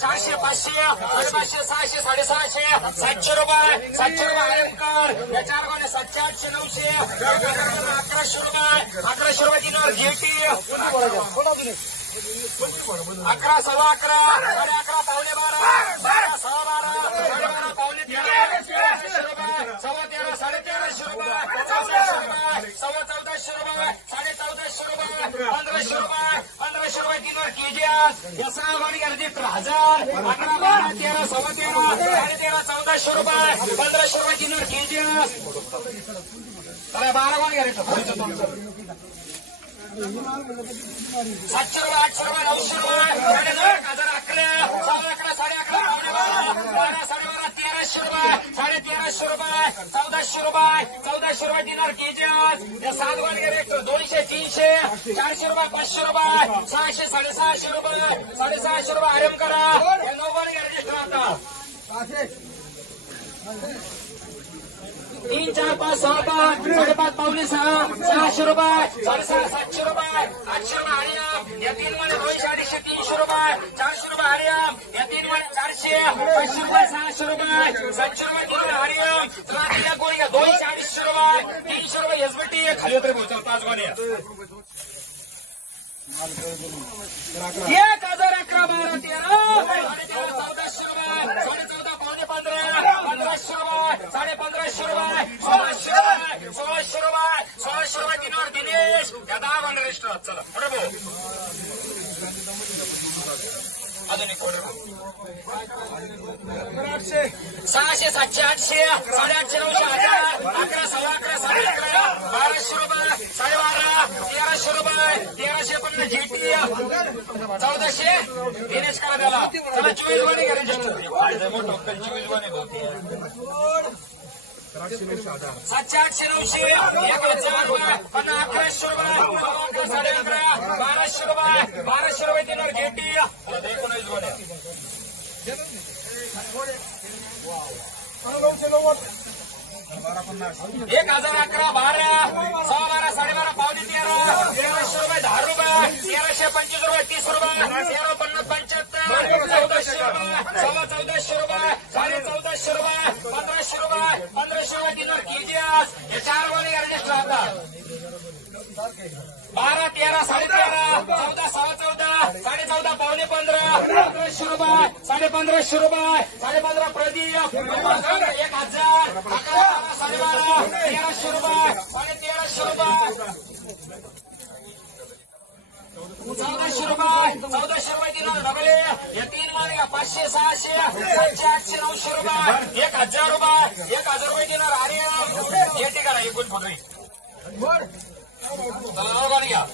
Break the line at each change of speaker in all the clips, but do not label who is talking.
चारशे पाचशे साडेपाचशे सहाशे साडेसहाशे सातशे रुपये सातशे रुपये आयकर या चार गोणे सातशे आठशे नऊशे. अकराशे रुपये अकराशे रुपये किलोवर घेटी अकरा सव्वा अकरा साडे अकरा पावणे बारा सव्वा बारा साडे बारा पावणे तेरा तेराशे रुपये सव्वा तेरा साडे तेराशे रुपये सव्वा चौदाशे रुपये साडे चौदाशे रुपये पंधराशे रुपये पंधराशे रुपये किलोवर केजी या सहा हजार अकरा बारा तेरा सव्वा तेरा साडे तेरा चौदाशे रुपये पंधराशे रुपये किलोवर केजी. बारा गाडी सातशे रुपये आठशे रुपये नऊशे रुपये. साडे हजार अकरा सव्वा अकरा साडे अकरा बारा बारा साडे बारा तेराशे रुपये. साडे रुपये चौदाशे रुपये चौदाशे रुपये दिनार केजीएस या सात वाडगे रेट दोनशे तीनशे चारशे रुपये पाचशे रुपये सहाशे साडेसहाशे रुपये साडेसहाशे रुपये आरम करा. या नऊ वाडगे रजिस्टर आता. तीन चार पाच सहा पाच साडेपाच पावणे सहा सहाशे रुपये साडेसहा सातशे रुपये आठशे रुपये हरियाम या तीन मध्ये दोनशे अडीचशे तीनशे रुपये चारशे रुपये हरियाम या तीन मध्ये चारशे पाचशे रुपये सहाशे रुपये सातशे रुपये तीन हरियाम तुला दिल्या गोळी घ्या दोनशे अडीचशे रुपये तीनशे रुपये पाच एक हजार अकरा बारा तेरा. साडे तेरा चौदाशे रुपये साडे चौदा पावणे पंधरा पंधराशे रुपये साडे पंधराशे रुपये सोळाशे रुपये सोळाशे रुपये सोळाशे रुपये दिनावर दिनेश. या दहा भांडे रेस्टर चला. पुढे भाऊ अजून एक कोणी सहाशे सातशे आठशे साडेआठशे नऊशे हजार अकरा सव्वा अकरा साडे अकरा बाराशे रुपये साडेबारा तेराशे रुपये तेराशे पन्नास जेटी चौदाशे दिनेश करा त्याला चला चोवीस वाणी करेल चोवीस वाणी सातशे आठशे नऊशे एक हजार रुपये. पन्नास अकराशे रुपये साडे अकरा बाराशे रुपये बाराशे रुपये देणार घेटी एकोणीस वाणी एक हजार अकरा बारा सहा बारा साडेबारा पंचवीस रुपये तीस रुपये तेरा पन्नास पंच्याहत्तर चौदाशे रुपये सव्वा चौदाशे रुपये साडे चौदाशे रुपये पंधराशे रुपये पंधराशे रुपये दिनार केजीएस हे चार वाले अर्जेस्ट राहतात. बारा तेरा साडे तेरा चौदा सव्वा चौदा साडे चौदा पावणे पंधरा पंधराशे रुपये साडे पंधराशे रुपये साडे पंधरा प्रदीप एक हजार अकरा साडे बारा तेराशे रुपये साडे तेराशे रुपये. चौदाशे रुपये चौदाशे रुपये किलो डबले हे तीन घ्या पाचशे सहाशे सातशे आठशे नऊशे रुपये एक हजार रुपये एक हजार रुपये किलो आर्य हे ठिकाण एकूण पकडी चला नाव घ्या.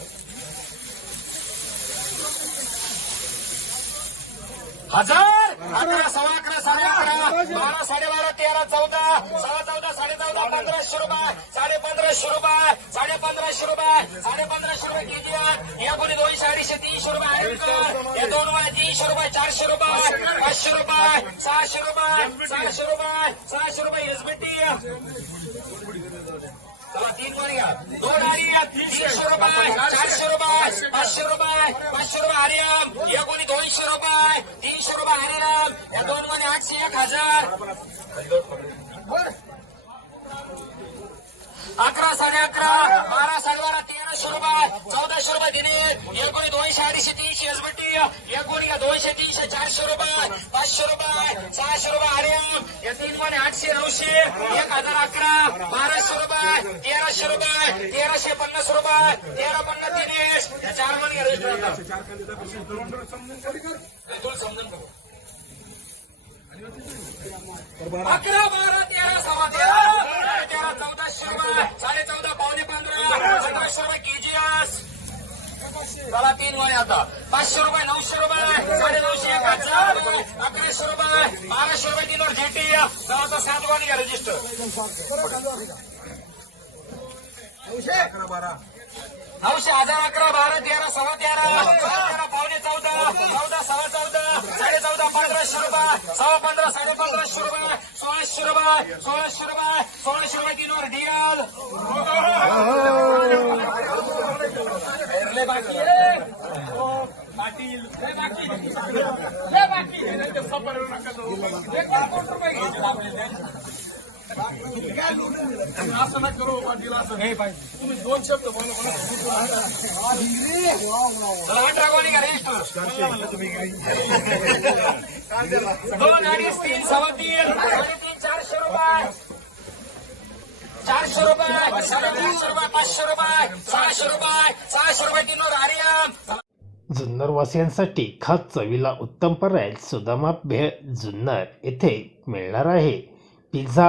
हजार अकरा सव्वा अकरा साडे अकरा बारा साडेबारा तेरा चौदा सव्वा चौदा साडे चौदा पंधराशे रुपये साडे पंधराशे रुपये साडे पंधराशे रुपये साडे पंधराशे रुपये केजी या कोणी दोनशे अडीचशे तीनशे रुपये आयकर. या दोन तीनशे रुपये चारशे रुपये पाचशे रुपये सहाशे रुपये सहाशे रुपये सहाशे रुपये एसबीटी चला तीन वर घ्या दोन आर्यम तीनशे रुपये चारशे रुपये पाचशे रुपये पाचशे रुपये आर्यम या कोणी दोनशे रुपये तीनशे रुपये आर्यम या दोन मध्ये आठशे एक हजार. अकरा साडे अकरा. बारा रुपये चौदाशे रुपये दिले एक कोणी दोनशे अडीचशे तीनशे एसबीटी एक कोणी का दोनशे तीनशे चारशे रुपये पाचशे रुपये सहाशे रुपये आर्यम या तीन मध्ये आठशे नऊशे एक हजार अकरा बाराशे रुपये तेराशे रुपये तेराशे पन्नास रुपये तेरा पन्नास दिनेश या चारमध्ये समजून अकरा बारा तेरा सव्वा तेरा. बारा, चौदाशे रुपये साडे चौदा पावणे पंधरा सतराशे रुपये केजीएस चला तीन आता पाचशे रुपये नऊशे रुपये साडे नऊशे एक हजार अकराशे रुपये बाराशे रुपये किलो जेटी आता सात वाणी घ्या रजिस्टर नऊशे हजार अकरा बारा तेरा सव्वा तेरा. तेरा चौदा सव्वा चौदा साडे चौदा पंधराशे रुपये सव्वा पंधरा साडे पंधराशे रुपये सोळाशे रुपये सोळाशे रुपये सोळाशे रुपये दिनवर डियाल बाकी पाटील बाकी लय बाकी एक रुपये
असं ना करू पाटील असं नाही पाहिजे. तुम्ही दोन शब्द बोला मला
चला, अठरा कोणी का रजिस्टर दोन अडीच तीन सव्वा तीन. साडेतीन चारशे रुपये. चारशे रुपये साडेतीनशे रुपये पाचशे रुपये सहाशे रुपये सहाशे रुपये
जुन्नरवासियांसाठी खास चवीला उत्तम पर्याय सुदामा भेळ जुन्नर येथे मिळणार आहे. पिझ्झा